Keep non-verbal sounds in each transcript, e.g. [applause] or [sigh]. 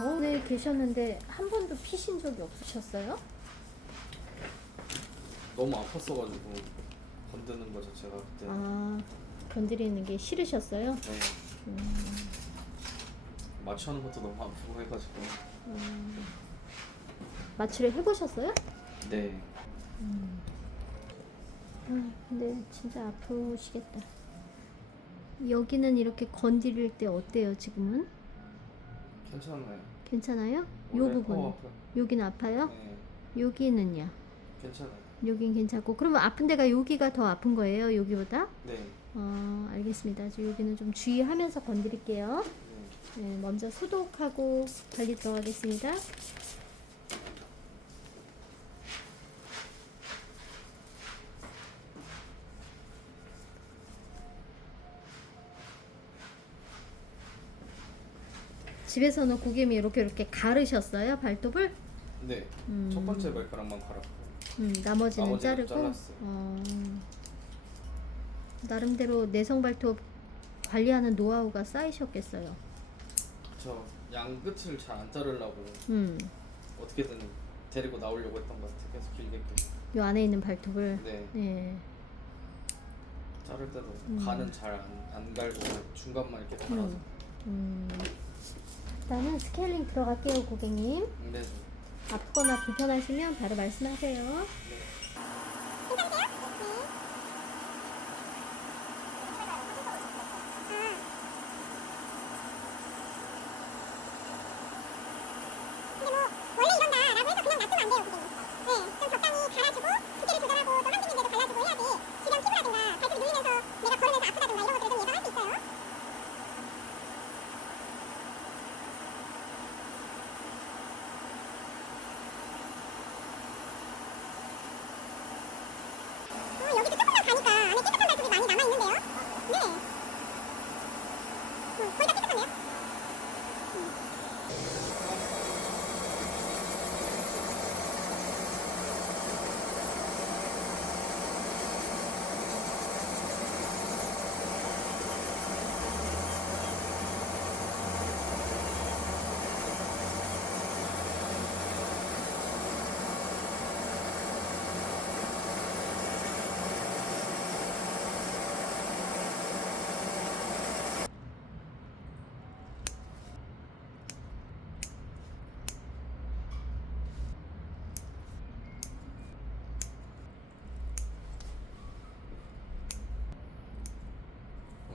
병원에 계셨는데 한 번도 피신 적이 없으셨어요? 너무 아팠어가지고 건드는 거 자체가 그때 아 건드리는 게 싫으셨어요? 네. 음, 마취하는 것도 너무 아프고 해가지고 음. 마취를 해보셨어요? 네 아, 근데 진짜 아프시겠다. 여기는 이렇게 건드릴 때 어때요 지금은? 괜찮아요 괜찮아요? 요 원래 부분 아파요 여기는 아파요? 네 여기는요? 괜찮아요 여긴 괜찮고 그러면 아픈 데가 여기가 더 아픈 거예요 여기보다? 네, 어 알겠습니다. 저 여기는 좀 주의하면서 건드릴게요. 네. 네, 먼저 소독하고 관리 들어가겠습니다. 집에서는 고개미 이렇게 이렇게 가르셨어요 발톱을? 네. 음. 첫 번째 발가락만 갈았고 음, 나머지는 나머지는 자르고 잘랐어요. 어, 나름대로 내성 발톱 관리하는 노하우가 쌓이셨겠어요. 저 양 끝을 잘 안 자르려고 음, 어떻게든 데리고 나오려고 했던 것 같아요 계속 길게 요 안에 있는 발톱을 네 네. 자를 때도 음. 간은 잘안안 갈고 중간만 이렇게 갈아서 음. 음. 일단은 스케일링 들어갈게요, 고객님. 네. 아프거나 불편하시면 바로 말씀하세요. 네. 근데 뭐 원래 이런다라고 해서 그냥 놔두면 안 돼요, 고객님. 네, 좀 적당히 갈아주고 두께를 조절하고 또 한쪽인데도 갈라주고 해야지 주변 피부라든가 발톱이 눌리면서 내가 걸으면서 아프다든가 이런 것들을 좀 예방할 수 있어요. 어, 여기도 조금만 가니까 안에 깨끗한 발톱이 많이 남아 있는데요. 네. 어, 거의 다 깨끗한데요?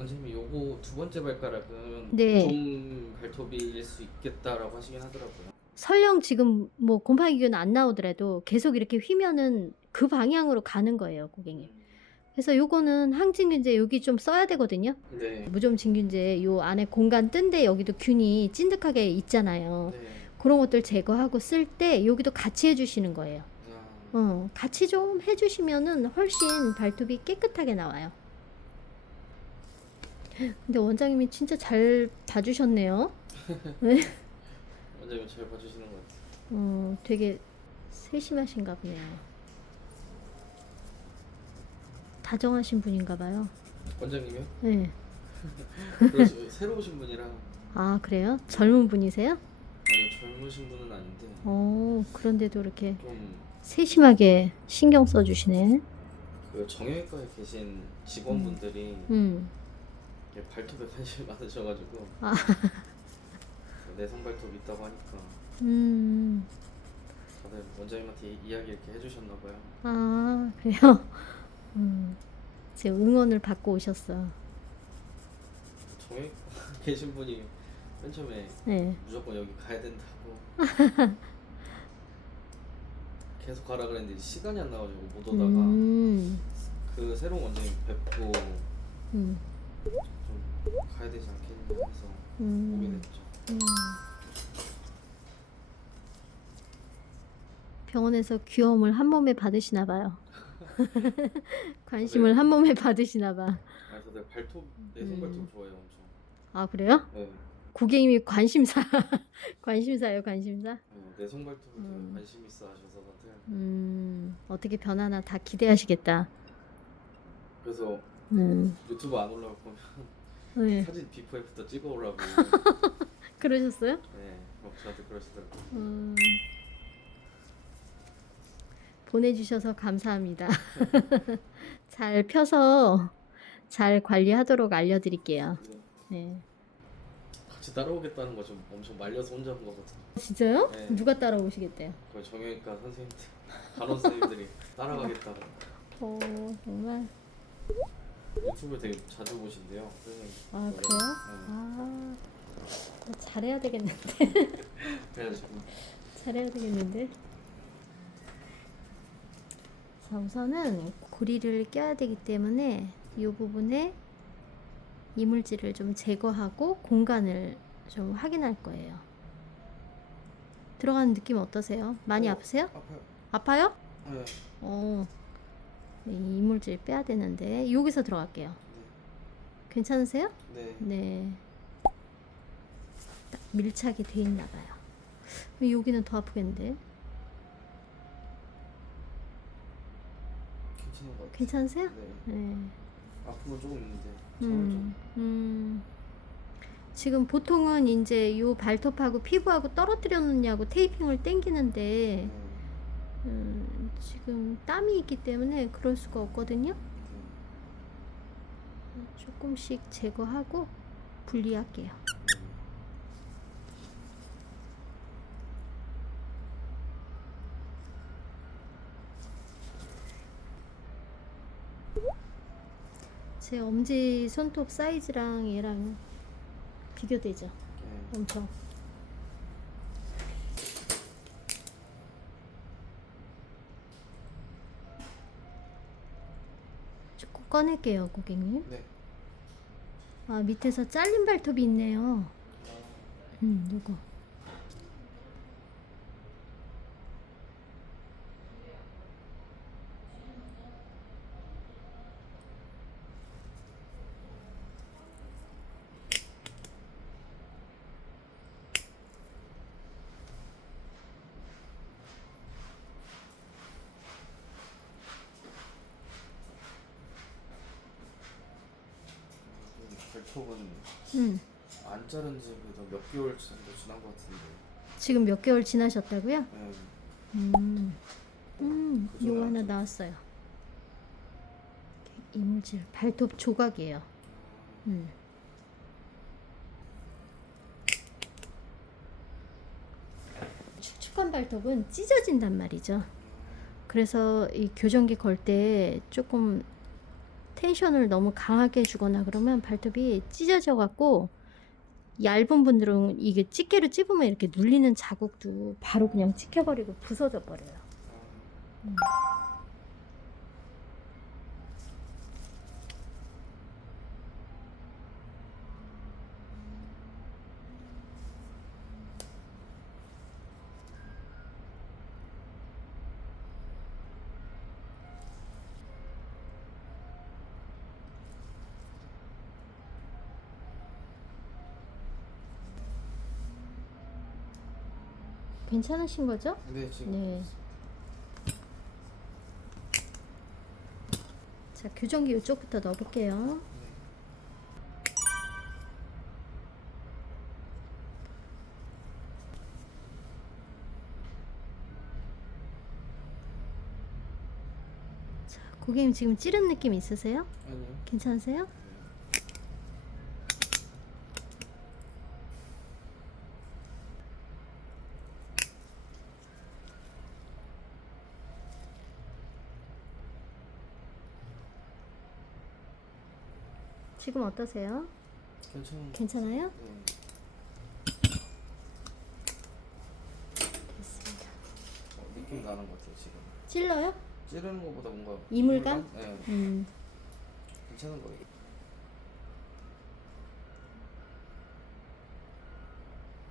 원장님이 요거 두 번째 발가락은 네. 좀 발톱일 수 있겠다라고 하시긴 하더라고요. 설령 지금 뭐 곰팡이균 안 나오더라도 계속 이렇게 휘면은 그 방향으로 가는 거예요, 고객님. 그래서 요거는 항진균제 여기 좀 써야 되거든요. 네. 무좀 진균제 요 안에 공간 뜬데 여기도 균이 찐득하게 있잖아요. 네. 그런 것들 제거하고 쓸 때 여기도 같이 해주시는 거예요. 아, 어, 같이 좀 해주시면은 훨씬 발톱이 깨끗하게 나와요. 근데 원장님이 진짜 잘 봐주셨네요. [laughs] 원장님 잘 봐주시는 것 같아요. 어, 되게 세심하신가 보네요. 다정하신 분인가 봐요. 원장님이요? 네. [laughs] 그래서 새로 오신 분이라 아, 그래요? 젊은 분이세요? 아니 젊으신 분은 아닌데 어, 그런데도 이렇게 좀 세심하게 신경 써주시네. 그 정형외과에 계신 직원분들이 음. 이렇게 발톱에 관심이 [laughs] 많으셔가지고 아. 내성 발톱 있다고 하니까 음. 다들 원장님한테 이- 이야기 이렇게 해주셨나 봐요. 아, 그래요? 음. 제 응원을 받고 오셨어. 정형외과 [laughs] 계신 분이 맨 처음에 네. 무조건 여기 가야 된다고 [laughs] 계속 가라 그랬는데 시간이 안 나가지고 못 오다가 음. 그 새로운 원장님 뵙고 음. 좀 가야 되지 않겠냐 해서 오게 음. 됐죠. 음. 병원에서 귀여움을 한 몸에 받으시나 봐요. [laughs] 관심을 네. 한 몸에 받으시나 봐. 아, 저 내가 발톱 내성 음. 발톱 좋아해요 엄청. 아, 그래요? 네, 고객님이 관심사. [laughs] 관심사예요, 관심사. 네 내성 발톱에 되게 음. 관심 있어 하셔서 다들. 음. 어떻게 변하나 다 기대하시겠다. 그래서 음. 유튜브 안 올라올 거면 네. 사진 비포 애프터 찍어 오라고. [laughs] 그러셨어요? 네, 뭐 저한테 그러시더라고요. 음, 보내주셔서 감사합니다. [laughs] 잘 펴서 잘 관리하도록 알려드릴게요. 네. 같이 따라오겠다는 거 좀 엄청 말려서 혼자 한 거거든요. 진짜요? 네. 누가 따라오시겠대요? 거의 정형외과 선생님들, 간호 선생님들이 따라가겠다고 어, 정말. 유튜브 되게 자주 보신대요. 선생님. 아, 노래. 그래요? 네. 아, 나 잘해야 되겠는데. [laughs] 그래가지고 잘해야 되겠는데. 자, 우선은 고리를 껴야 되기 때문에 이 부분에 이물질을 좀 제거하고 공간을 좀 확인할 거예요. 들어가는 느낌 어떠세요? 많이 어. 아프세요? 아파요. 아파요? 네. 어. 이 이물질 빼야 되는데 여기서 들어갈게요. 괜찮으세요? 네. 네. 딱 밀착이 돼 있나 봐요. 여기는 더 아프겠는데. 괜찮은 것 같아요. 괜찮으세요? 네. 네. 아픈 건 조금 있는데 음, 음. 지금 보통은 이제 요 발톱하고 피부하고 떨어뜨려 놓냐고 테이핑을 당기는데 좀. 네. 음, 지금 땀이 있기 때문에 그럴 수가 없거든요. 네. 조금씩 제거하고 분리할게요. 제 엄지 손톱 사이즈랑 얘랑 비교되죠. 네. 엄청. 꺼낼게요, 고객님. 네. 아, 밑에서 잘린 발톱이 있네요. 음, 요거. 음, 발톱은 음. 안 자른 지 그래도 몇 개월 정도 지난 것 같은데. 지금 몇 개월 지나셨다고요? 네. 음. 음, 그 전에 하나 안 나왔어요. 이물질, 발톱 조각이에요. 음. 축축한 발톱은 찢어진단 말이죠. 그래서 이 교정기 걸 때 조금 텐션을 너무 강하게 주거나 그러면 발톱이 찢어져 갖고 얇은 분들은 이게 집게로 찝으면 이렇게 눌리는 자국도 바로 그냥 찍혀버리고 부서져 버려요. 음. 괜찮으신 거죠? 네 지금. 네. 자, 교정기 이쪽부터 넣어볼게요. 자, 고객님 지금 찌른 느낌 있으세요? 아니요. 괜찮으세요? 지금 어떠세요? 괜찮은. 괜찮아요? 네. 됐습니다. 어, 느낌 나는 것 같아요 지금. 찔러요? 찌르는 것보다 뭔가. 이물감? 네. 음. 괜찮은 거예요.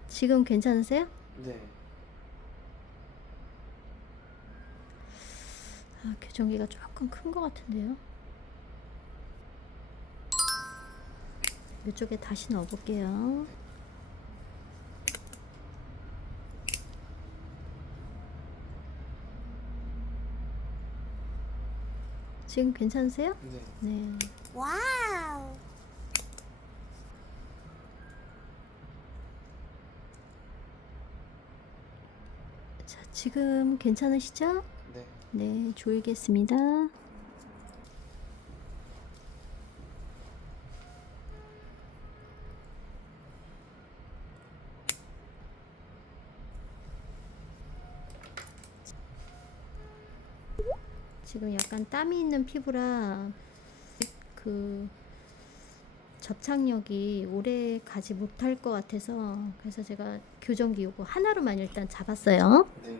지금 괜찮으세요? 네. 아, 교정기가 조금 큰 것 같은데요. 이쪽에 다시 넣어볼게요. 지금 괜찮으세요? 네. 네. 와우. 자, 지금 괜찮으시죠? 네. 네, 조이겠습니다. 지금 약간 땀이 있는 피부라 그 접착력이 오래 가지 못할 것 같아서 그래서 제가 교정기 요거 하나로만 일단 잡았어요. 네.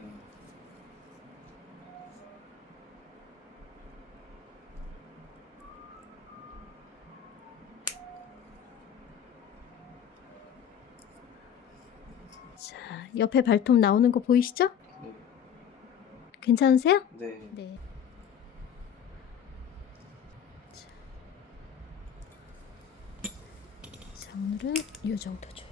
자, 옆에 발톱 나오는 거 보이시죠? 네. 괜찮으세요? 네. 네. 자, 자, 오늘은 이 정도 줘요.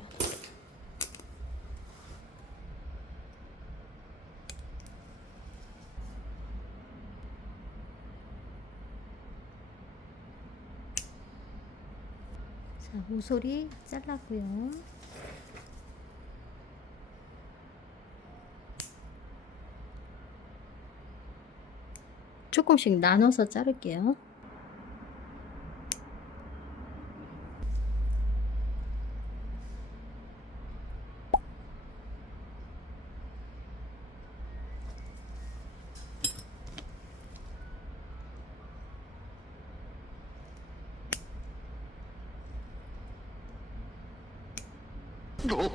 자, 모서리 잘랐고요. 조금씩 나눠서 자를게요. あっ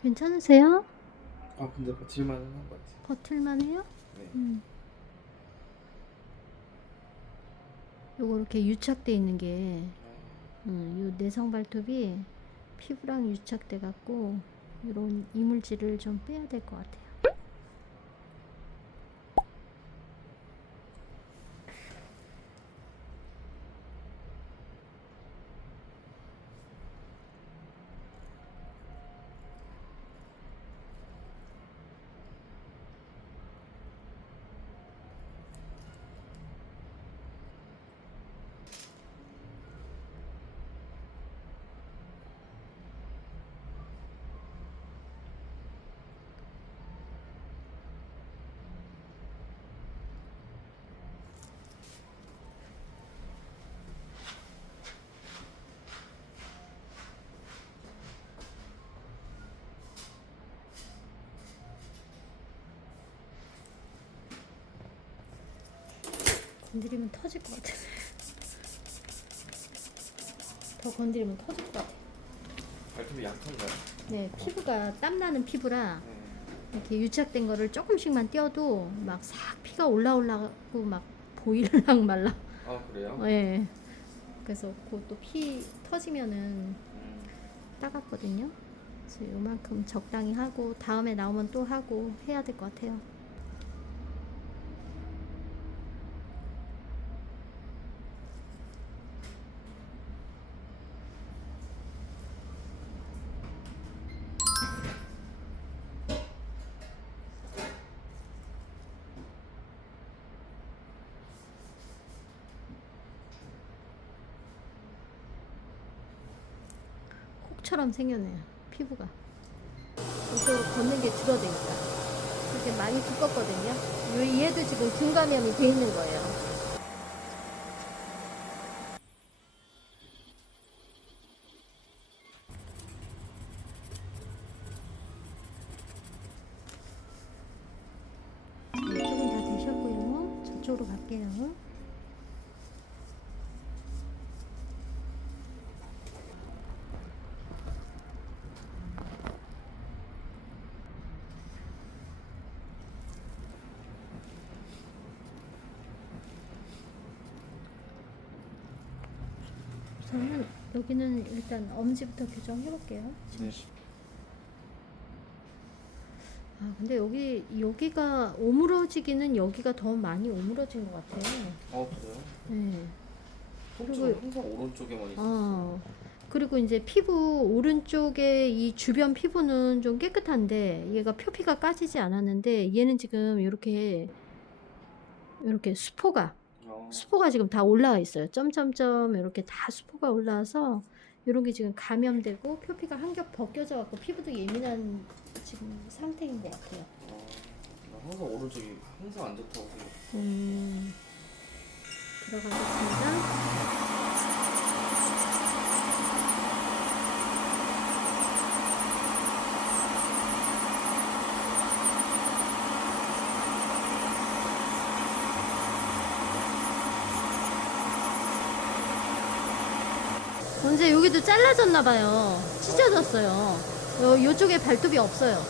괜찮으세요? 아 근데 버틸만은 한것 같아요. 버틸만 해요? 네. 음. 요거 이렇게 유착돼 있는 게, 음, 요 내성 발톱이 피부랑 유착돼 갖고 이런 이물질을 좀 빼야 될 것 같아요. 건드리면 터질 것 같아. 더 건드리면 터질 것 같아. 발톱이 약한가요? 네, 피부가 땀나는 피부라 네. 이렇게 유착된 거를 조금씩만 떼어도 막 싹 피가 올라올라고 막 보일랑 말라. 아 그래요? 예. 그래서 그것도 피 터지면은 음. 따갑거든요. 그래서 요만큼 적당히 하고 다음에 나오면 또 하고 해야 될 것 같아요. 혹처럼 생겼네요. 피부가. 이쪽으로 걷는 게 줄어드니까. 이렇게 많이 두껍거든요. 요 얘도 지금 균감염이 돼 있는 거예요. 자, 이쪽은 다 되셨고요. 저쪽으로 갈게요. 우선은 여기는 일단 엄지부터 교정해 볼게요. 네. 아 근데 여기 여기가 오므러지기는 여기가 더 많이 오므러진 것 같아요. 어 그래요? 네. 통증은 그리고- 항상 오른쪽에만 있었어요. 어. 그리고 이제 피부 오른쪽에 이 주변 피부는 좀 깨끗한데 얘가 표피가 까지지 않았는데 얘는 지금 이렇게 이렇게 수포가 어. 수포가 지금 다 올라와 있어요. 점점점 이렇게 다 수포가 올라와서 이런 게 지금 감염되고 표피가 한 겹 벗겨져 갖고 피부도 예민한 지금 상태인 것 같아요. 어, 나 항상 오른쪽이 항상 안 좋다고 생각. 음, 들어가겠습니다. 언제 여기도 잘라졌나 봐요. 찢어졌어요. 요, 요쪽에 발톱이 없어요.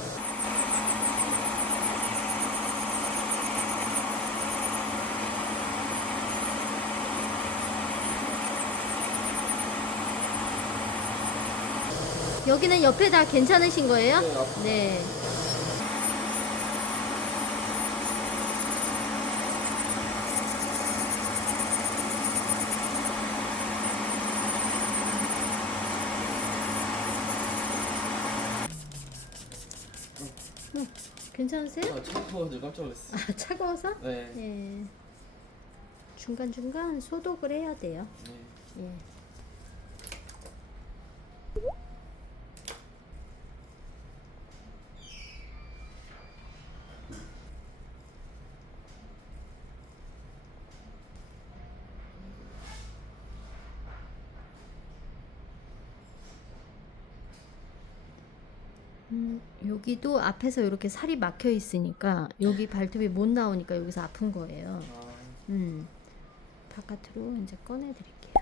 여기는 옆에 다 괜찮으신 거예요? 네, 앞- 네. 음, 괜찮으세요? 아, 차가워가지고 깜짝 놀랐어. 아, 차가워서? 네. 예. 중간중간 소독을 해야 돼요. 네. 예. 음, 여기도 앞에서 이렇게 살이 막혀 있으니까 여기 발톱이 못 나오니까 여기서 아픈 거예요. 아, 음, 바깥으로 이제 꺼내 드릴게요.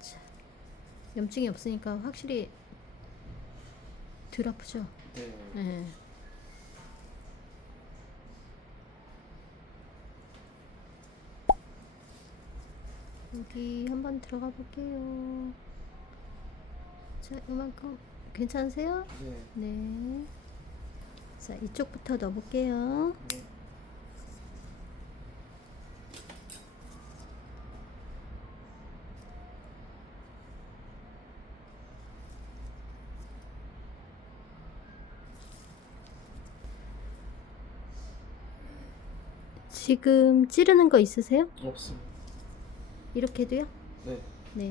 자, 염증이 없으니까 확실히 덜 아프죠? 네. 네. 여기 한번 들어가 볼게요. 자, 이만큼 괜찮으세요? 네. 네. 자, 이쪽부터 넣어볼게요. 네. 지금 찌르는 거 있으세요? 없습니다. 이렇게도요? 네. 네.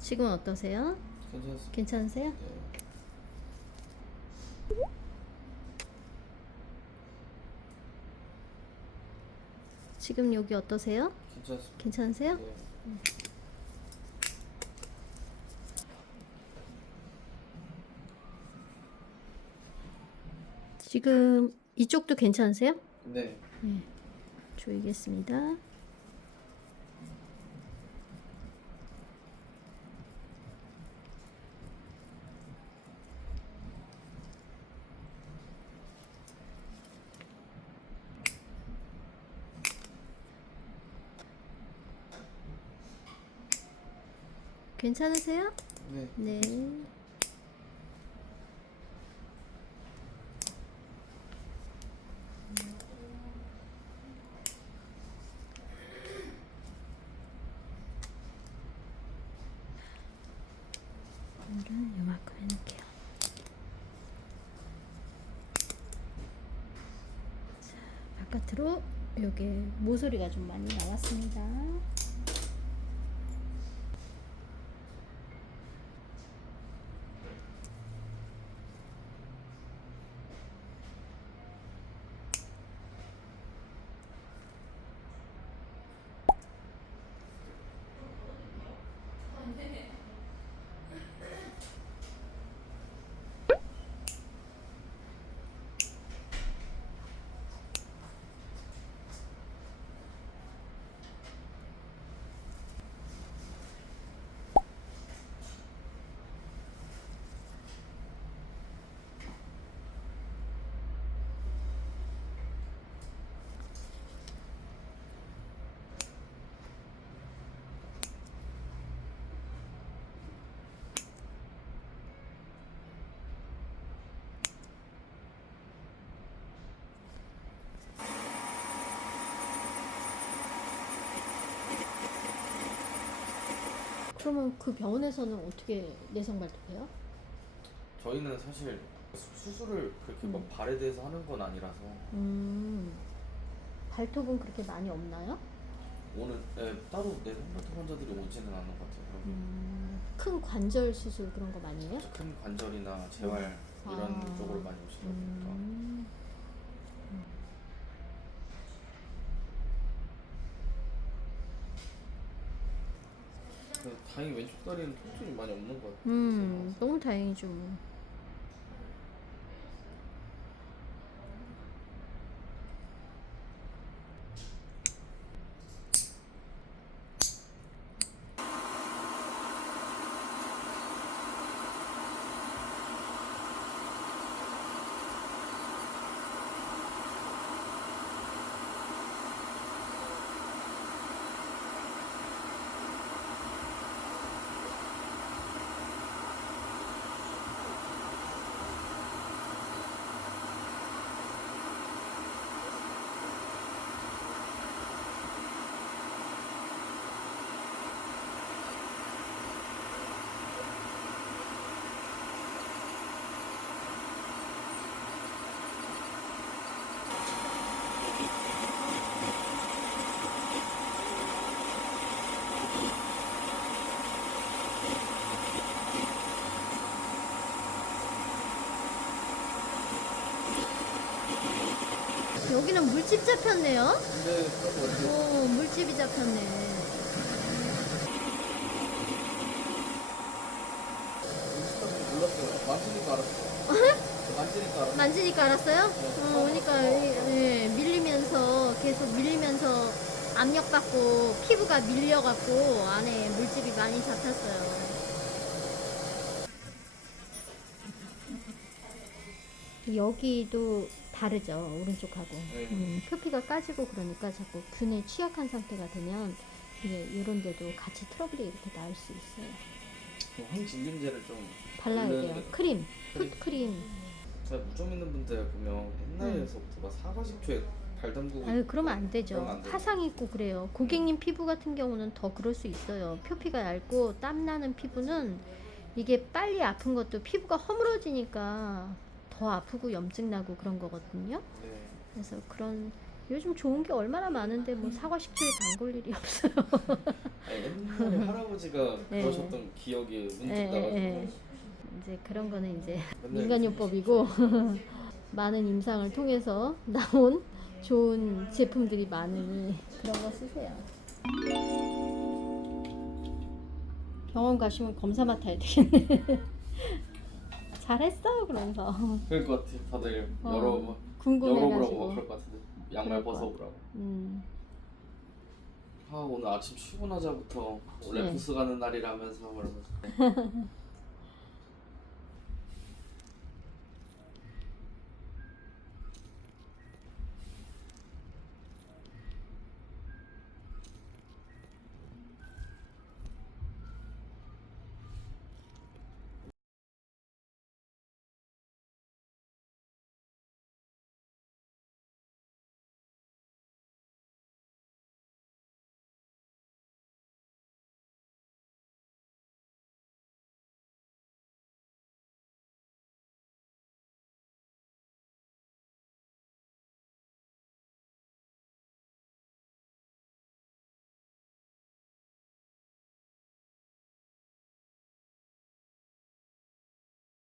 지금은 어떠세요? 괜찮습니다. 괜찮으세요? 네. 지금 여기 어떠세요? 괜찮습니다. 괜찮으세요? 네. 지금 이쪽도 괜찮으세요? 네. 네. 조이겠습니다. 괜찮으세요? 네. 네. 오늘은 요만큼 해놓을게요. 자, 바깥으로 여기 모서리가 좀 많이 나왔습니다. 그러면 그 병원에서는 어떻게 내성 발톱해요? 저희는 사실 수- 수술을 그렇게 음. 막 발에 대해서 하는 건 아니라서 음. 발톱은 그렇게 많이 없나요? 오늘 예, 따로 내성발톱 환자들이 오지는 않는 것 같아요. 음. 큰 관절 수술 그런 거 많이 해요? 큰 관절이나 재활 이런 아. 쪽으로 많이 오시다 보니까 음. 다행히 왼쪽 다리는 통증이 많이 없는 것 같아요. 음, 너무 다행이죠. 뭐. 여기는 물집 잡혔네요. 같아요. 오, 물집이 잡혔네. 몰랐어요. 만지니까 알았어요. 만지니까 알았어요. 만지니까 알았어요? 어, 그러니까 예, 밀리면서 계속 밀리면서 압력 받고 피부가 밀려갖고 안에 물집이 많이 잡혔어요. 여기도 다르죠 오른쪽하고 네. 음, 표피가 까지고 그러니까 자꾸 균에 취약한 상태가 되면 이게 이런 데도 같이 트러블이 이렇게 나올 수 있어요 항진균제를 좀 발라야 돼요 바르는 크림 크림. 풋크림 제가 무좀 있는 분들 보면 옛날에서부터 막 사과 식초에 발 담그고 아유 그러면 안 되죠. 그러면 안 돼요. 화상 있고 그래요. 고객님 피부 같은 경우는 더 그럴 수 있어요. 표피가 얇고 땀 나는 피부는 이게 빨리 아픈 것도 피부가 허물어지니까 더 아프고 염증 나고 그런 거거든요. 네. 그래서 그런 요즘 좋은 게 얼마나 많은데 뭐 사과 식초에 담글 일이 없어요. [laughs] 아니, 옛날에 [laughs] 할아버지가 네. 그러셨던 기억이 문득 예, 나가지고 예, 예. 이제 그런 거는 이제 맨날 인간요법이고 [laughs] 많은 임상을 통해서 나온 좋은 제품들이 많으니 그런 거 쓰세요. 병원 가시면 검사 맡아야 되겠네. 잘했어 그러면서 그럴 것 같아요. 다들 어, 열어 막 궁금해가지고. 열어보라고 막 그럴 것 같은데 양말 그럴 것 벗어보라고. 음, 아 오늘 아침 출근하자부터 원래 네. 부스 가는 날이라면서 그러면서 [laughs]